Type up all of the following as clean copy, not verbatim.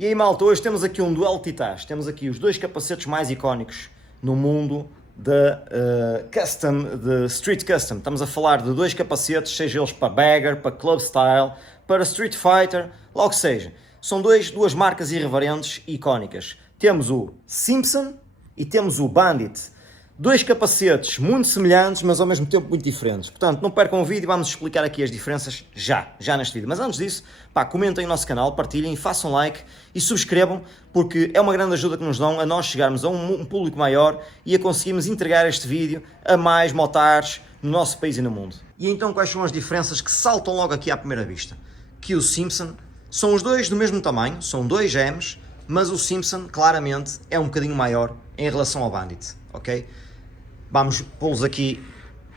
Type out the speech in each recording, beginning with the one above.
E aí, malta, hoje temos aqui um duelo de titãs. Temos aqui os dois capacetes mais icónicos no mundo de Street Custom. Estamos a falar de dois capacetes, seja eles para Bagger, para Club Style, para Street Fighter, logo seja. São duas marcas irreverentes e icónicas. Temos o Simpson e temos o Bandit. Dois capacetes muito semelhantes, mas ao mesmo tempo muito diferentes. Portanto, não percam o vídeo e vamos explicar aqui as diferenças já neste vídeo. Mas antes disso, comentem no nosso canal, partilhem, façam like e subscrevam, porque é uma grande ajuda que nos dão a nós chegarmos a um público maior e a conseguirmos entregar este vídeo a mais motares no nosso país e no mundo. E então, quais são as diferenças que saltam logo aqui à primeira vista? Que o Simpson, são os dois do mesmo tamanho, são dois gems, mas o Simpson claramente é um bocadinho maior em relação ao Bandit, ok? Vamos pô-los aqui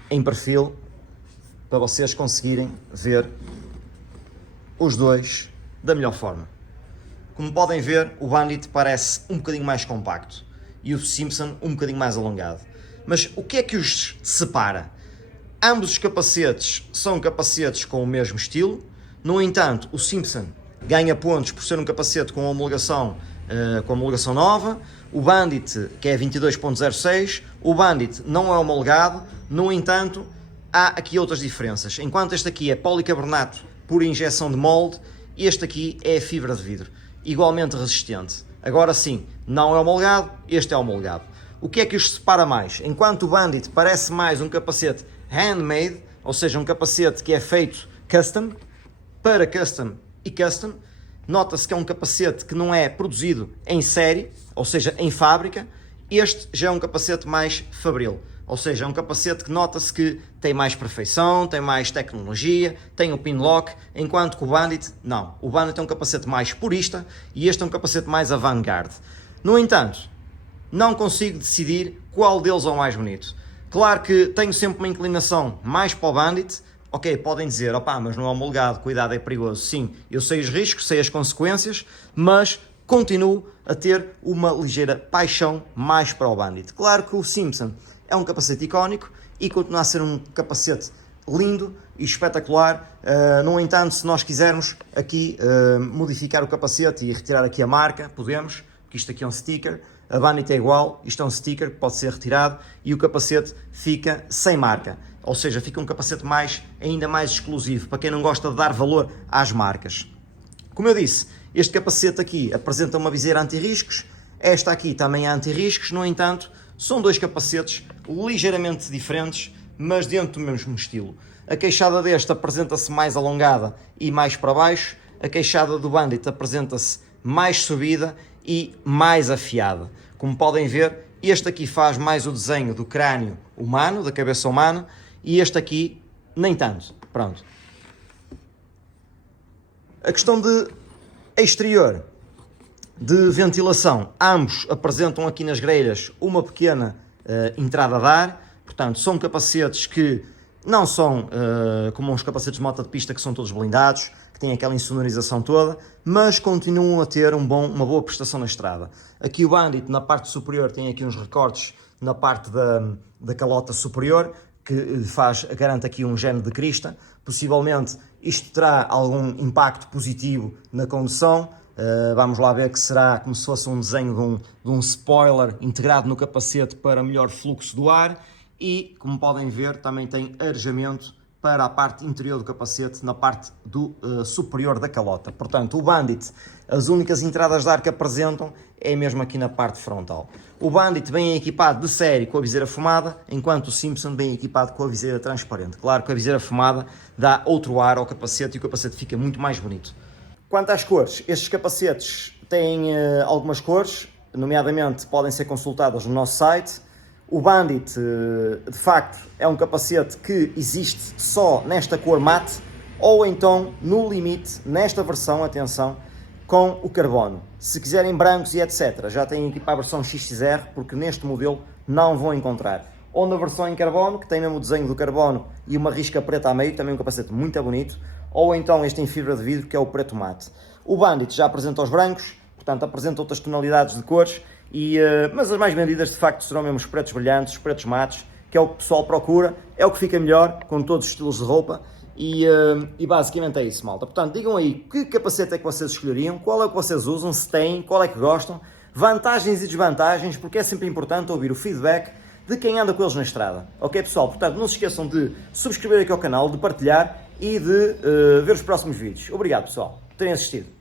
em perfil para vocês conseguirem ver os dois da melhor forma. Como podem ver, o Bandit parece um bocadinho mais compacto e o Simpson um bocadinho mais alongado. Mas o que é que os separa? Ambos os capacetes são capacetes com o mesmo estilo. No entanto, o Simpson ganha pontos por ser um capacete com homologação nova. O Bandit, que é 22.06, o Bandit não é homologado. No entanto, há aqui outras diferenças. Enquanto este aqui é policarbonato por injeção de molde, este aqui é fibra de vidro, igualmente resistente. Agora sim, não é homologado, este é homologado. O que é que os separa mais? Enquanto o Bandit parece mais um capacete handmade, ou seja, um capacete que é feito custom, para custom e custom, nota-se que é um capacete que não é produzido em série, ou seja, em fábrica. Este já é um capacete mais fabril, ou seja, é um capacete que nota-se que tem mais perfeição, tem mais tecnologia, tem o pin lock, enquanto que o Bandit não. O Bandit é um capacete mais purista e este é um capacete mais avant-garde. No entanto, não consigo decidir qual deles é o mais bonito. Claro que tenho sempre uma inclinação mais para o Bandit. Ok, podem dizer, opá, mas não é homologado, cuidado, é perigoso. Sim, eu sei os riscos, sei as consequências, mas continuo a ter uma ligeira paixão mais para o Bandit. Claro que o Simpson é um capacete icónico e continua a ser um capacete lindo e espetacular. No entanto, se nós quisermos aqui modificar o capacete e retirar aqui a marca, podemos, porque isto aqui é um sticker. A Bandit é igual, isto é um sticker que pode ser retirado e o capacete fica sem marca. Ou seja, fica um capacete ainda mais exclusivo, para quem não gosta de dar valor às marcas. Como eu disse, este capacete aqui apresenta uma viseira anti-riscos, esta aqui também é anti-riscos, no entanto, são dois capacetes ligeiramente diferentes, mas dentro do mesmo estilo. A queixada deste apresenta-se mais alongada e mais para baixo, a queixada do Bandit apresenta-se mais subida e mais afiada. Como podem ver, este aqui faz mais o desenho do crânio humano, da cabeça humana, e este aqui nem tanto. Pronto. A questão de exterior, de ventilação, ambos apresentam aqui nas grelhas uma pequena entrada de ar. Portanto, são capacetes que não são como os capacetes de moto de pista, que são todos blindados, que têm aquela insonorização toda, mas continuam a ter uma boa prestação na estrada. Aqui o Bandit, na parte superior, tem aqui uns recortes na parte da calota superior, que garante aqui um gene de crista. Possivelmente isto terá algum impacto positivo na condução. Vamos lá ver que será como se fosse um desenho de um spoiler integrado no capacete para melhor fluxo do ar. E, como podem ver, também tem arejamento para a parte interior do capacete, na parte superior da calota. Portanto, o Bandit, as únicas entradas de ar que apresentam é mesmo aqui na parte frontal. O Bandit vem equipado de série com a viseira fumada, enquanto o Simpson vem equipado com a viseira transparente. Claro que a viseira fumada dá outro ar ao capacete e o capacete fica muito mais bonito. Quanto às cores, estes capacetes têm algumas cores, nomeadamente podem ser consultadas no nosso site. O Bandit, de facto, é um capacete que existe só nesta cor mate, ou então, no limite, nesta versão, atenção, com o carbono. Se quiserem brancos e etc, já têm aqui para a versão XXR, porque neste modelo não vão encontrar. Ou na versão em carbono, que tem mesmo o desenho do carbono e uma risca preta a meio, também um capacete muito bonito, ou então este em fibra de vidro, que é o preto mate. O Bandit já apresenta os brancos, portanto apresenta outras tonalidades de cores, mas as mais vendidas de facto serão mesmo os pretos brilhantes, os pretos mates, que é o que o pessoal procura, é o que fica melhor com todos os estilos de roupa E basicamente é isso, malta. Portanto, digam aí que capacete é que vocês escolheriam, qual é que vocês usam, se têm, qual é que gostam, vantagens e desvantagens, porque é sempre importante ouvir o feedback de quem anda com eles na estrada. Ok, pessoal? Portanto, não se esqueçam de subscrever aqui ao canal, de partilhar e de ver os próximos vídeos. Obrigado, pessoal, por terem assistido.